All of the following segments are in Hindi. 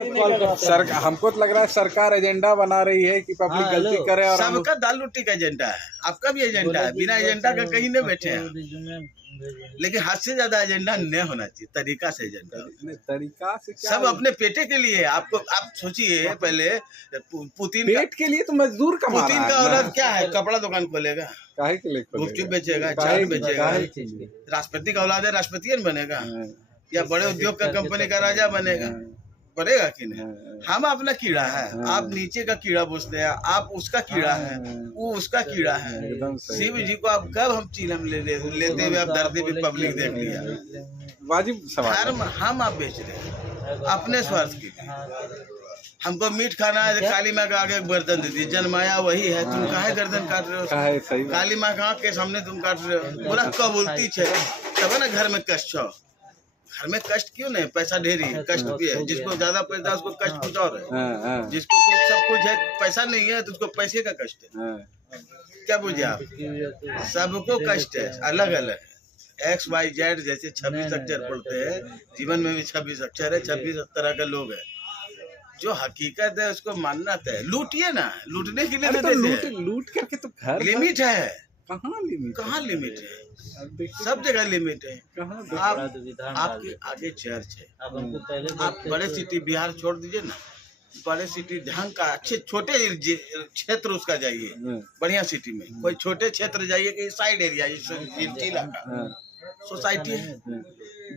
सर हमको तो लग रहा है सरकार एजेंडा बना रही है कि पब्लिक गलती करे और सबका दाल रोटी का एजेंडा है, आपका भी एजेंडा है, बिना एजेंडा का कहीं नहीं बैठे हैं। लेकिन हद से ज्यादा एजेंडा नहीं होना चाहिए, तरीका से एजेंडा, तरीका से सब अपने पेटे के लिए। आपको आप सोचिए, पहले पुतिन पेट के लिए तो मजदूर कमा पुतिन रहा का है ना। औरत क्या है, कपड़ा दुकान खोलेगा, काहे के लिए खोलेगा? गुपचुप बेचेगा, काहे चाय के- बेचेगा, काहे के लिए? राष्ट्रपति का औलाद है, राष्ट्रपति बनेगा, हाँ, या बड़े उद्योग का कंपनी का राजा बनेगा, बनेगा कि नहीं? हाँ, हम अपना कीड़ा है, आप नीचे का कीड़ा पूछते हैं, आप उसका कीड़ा है, वो उसका कीड़ा है। एकदम सही। शिव जी को आप कब हम चीलम लेते हुए आप धरती पे पब्लिक देख लिया। वाजिब सवाल है। धर्म हम आप बेच रहे हैं अपने स्वार्थ के लिए। हमको मीट खाना है, काली माँ का आगे एक बर्तन दे दी, जनमाया वही है, तुम काहे गर्दन काट रहे हो? काहे सही बात। काली माँ का के सामने तुम काट रहे हो, बोला कबूलती छे, तब है ना घर में कष्ट हो। घर में कष्ट क्यों नहीं? पैसा ढेरी कष्ट भी है, जिसको ज्यादा पैसा है उसको कष्ट कुछ और है, हाँ, हाँ, जिसको कुछ सब कुछ है पैसा नहीं है तो उसको पैसे का कष्ट है। हाँ, क्या बुझे आप? सबको कष्ट है, अलग अलग है। एक्स वाई जेड जैसे 26 अक्षर पढ़ते हैं, जीवन में भी 26 अक्षर है, 26 तरह के लोग हैं। जो हकीकत है उसको मानना तय। लूटिए ना, लूटने के लिए अरे तो तो देते हैं। लूट करके तो घर लिमिट है, कहाँ लिमिट? कहाँ लिमिट है? अब देखिए सब जगह लिमिट है। कहाँ आप आपके आगे चर्च है, आप बड़े सिटी बिहार छोड़ दीजिए ना, बड़े सिटी ढंग का अच्छे छोटे क्षेत्र उसका जाइए, बढ़िया सिटी में कोई छोटे क्षेत्र जाइए कि साइड एरिया इलाका सोसाइटी है,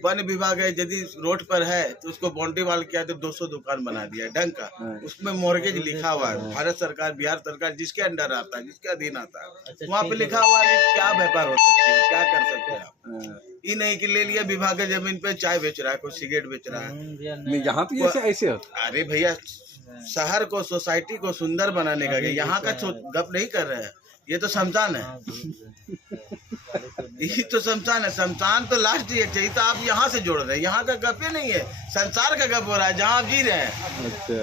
वन विभाग है, यदि रोड पर है तो उसको बाउंड्री वाल किया तो 200 दुकान बना दिया ढंग का, उसमें मॉर्गेज लिखा हुआ है, भारत सरकार बिहार सरकार जिसके अंडर आता है, जिसके अधीन आता है, वहाँ पे लिखा हुआ है क्या व्यापार हो सकती है, क्या कर सकते हैं आप। ये नहीं कि ले लिया विभाग के जमीन पे चाय बेच रहा है, कोई सिगरेट बेच रहा है। नहीं, यहाँ तो ऐसे ऐसे होता अरे भैया, शहर को सोसाइटी को सुंदर बनाने का यहाँ का गप नहीं कर रहे हैं, ये तो शमशान है। यही तो शमशान है, शमशान तो लास्ट एक चाहिए, तो आप यहाँ से जोड़ रहे हैं, यहाँ का गप ही नहीं है, संसार का गप हो रहा है जहाँ आप जी रहे हैं। अच्छा,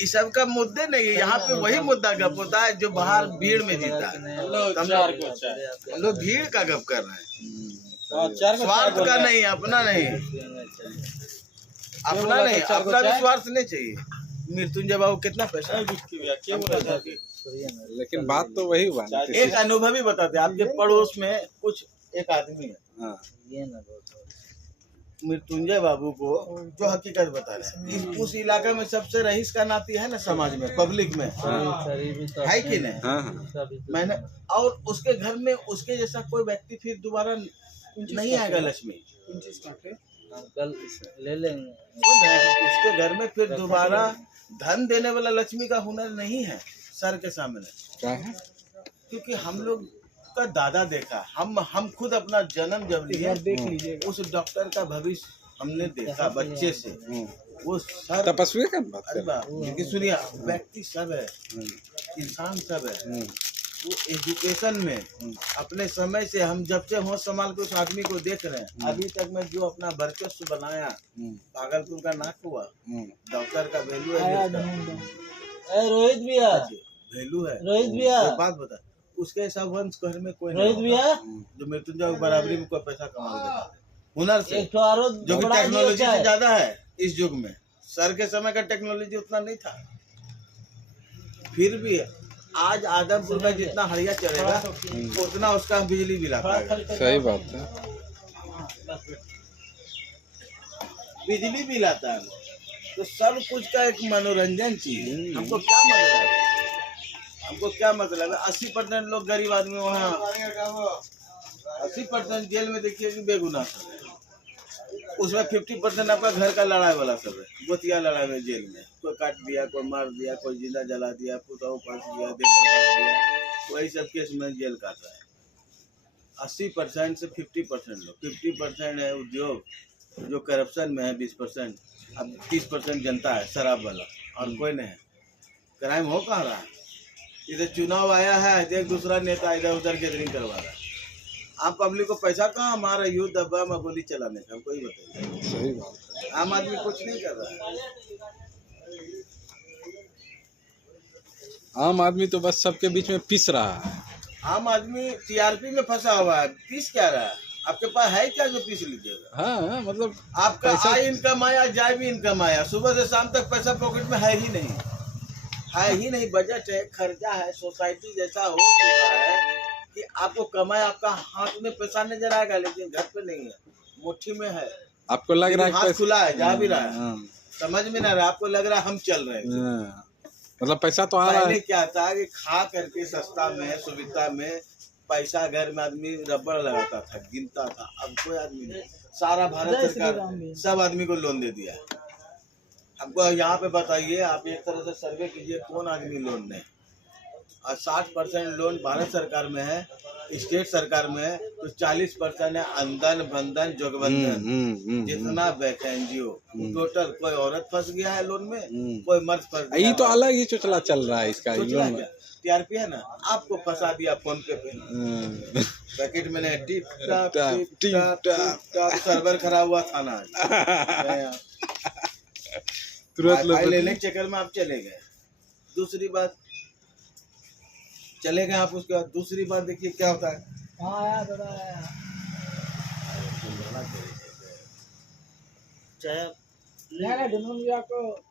ये सब का मुद्दे नहीं है, यहाँ पे वही मुद्दा गप होता है जो बाहर भीड़ में जीता है। हम लोग भीड़ का गप कर रहे हैं, स्वार्थ का नहीं, अपना नहीं, अपना नहीं, अपना भी स्वार्थ नहीं चाहिए। मृत्युंजय बाबू कितना पैसा, लेकिन बात तो वही हुआ ना। एक अनुभवी बताते, आपके पड़ोस में कुछ एक आदमी है, हाँ, मृत्युंजय बाबू को जो हकीकत बता रहे हैं, उस इलाके में सबसे रईस का नाती है ना, समाज में पब्लिक में है कि नहीं? हाँ, हाँ, मैंने और उसके घर में उसके जैसा कोई व्यक्ति फिर दोबारा नहीं आएगा। लक्ष्मी ले लेंगे, उसके घर में फिर दोबारा धन देने वाला लक्ष्मी का हुनर नहीं है सर के सामने, क्या है? क्योंकि हम लोग का दादा देखा, हम खुद अपना जन्म जब लिए देख लीजिए, उस डॉक्टर का भविष्य हमने देखा बच्चे से। वो सर तपस्वी का बात अरे कर। बाप, लेकिन सुनिए, व्यक्ति सब है, इंसान सब है। वो एजुकेशन में अपने समय से, हम जब से होश संभाल के उस आदमी को देख रहे हैं, अभी तक में जो अपना वर्चस्व बनाया, भागलपुर का नाक हुआ, डॉक्टर का वैल्यू है, रोहित भैया, वैल्यू है। रोहित भैया, एक बात बता, उसके हिसाब वंश घर में कोई रोहित नहीं भैया, जो मृत्युंजय की बराबरी में कोई पैसा कमा के दिखाता है, हुनर से, एक ठो जो कि टेक्नोलॉजी से ज्यादा है इस युग में। सर के समय का टेक्नोलॉजी उतना नहीं था, फिर भी आज आदमपुर में जितना हड़िया चलेगा उतना उसका बिजली बिल आता है। सही बात है। बिजली बिल आता है, तो सब कुछ का एक मनोरंजन चाहिए। हमको क्या मतलब है, हमको क्या मतलब है? 80% लोग गरीब आदमी वहाँ, 80% जेल में देखिए कि बेगुनाह सब है, उसमें 50% आपका घर का लड़ाई वाला सब है, गोतिया लड़ाई में जेल में, कोई काट दिया, कोई मार दिया, कोई जिंदा जला दिया, पुताऊ फांस दिया, देवर मार दिया, वही सब केस में जेल काट रहा है। 80% से 50% लोग, 50% है उद्योग जो करप्शन में है, 20%, अब 30% जनता है शराब वाला, और कोई नहीं है। क्राइम हो कहाँ रहा है? इधर चुनाव आया है, एक दूसरा नेता इधर उधर गैदरिंग करवा रहा है, आप पब्लिक को पैसा कहाँ मार रही हो दबा में गोली चलाने का? हमको ही बताइए। सही बात है। आम आदमी कुछ नहीं कर रहा है। आम आदमी तो बस सबके बीच में पिस रहा है। आम आदमी टीआरपी में फंसा हुआ है, पीस क्या रहा है? आपके पास है क्या जो पीस लीजिएगा? हाँ मतलब आपका पैसा- आय इनकम आया, जाए भी इनकम आया, सुबह से शाम तक पैसा पॉकेट में है ही नहीं, है ही नहीं। बजट है, खर्चा है, सोसाइटी जैसा हो चुका है कि आपको कमाए, आपका हाथ में पैसा नजर आएगा लेकिन घर पे नहीं है, मुट्ठी में है। आपको लग रहा है हाथ पैसा- खुला है, जा भी रहा है, हाँ, समझ में ना रहा, आपको लग रहा है हम चल रहे हैं। हाँ। मतलब पैसा तो आ रहा पहले है। क्या था कि खा करके सस्ता में, सुविधा में पैसा घर में आदमी रबड़ लगाता था, गिनता था। अब कोई आदमी नहीं, सारा भारत सरकार सब आदमी को लोन दे दिया है। हमको यहाँ पे बताइए, आप एक तरह से सर्वे कीजिए, कौन आदमी लोन नहीं। और 60% लोन भारत सरकार में है, स्टेट सरकार में है, तो 40% है अंदन बंधन जोगबंधन। जितना बैंक है एनजीओ टोटल, कोई औरत फंस गया है लोन में, कोई मर्द फंस गया ये तो है। अलग ही चुचला चल रहा है इसका। सोच ये रहा लोग- क्या टीआरपी है ना, आपको फंसा दिया फोन पे हाँ। पैकेट में नहीं, tip top top, tip tip top top. Tip top, server खराब हुआ था ना आज। तुरंत वाईफाई लोग- लेने के चक्कर में आप चले गए। दूसरी बात, चले गए आप, उसके बाद दूसरी बात देखिए क्या होता है। हाँ आया थोड़ा आया। चाहे नहीं, ढूंढूंगी आपको।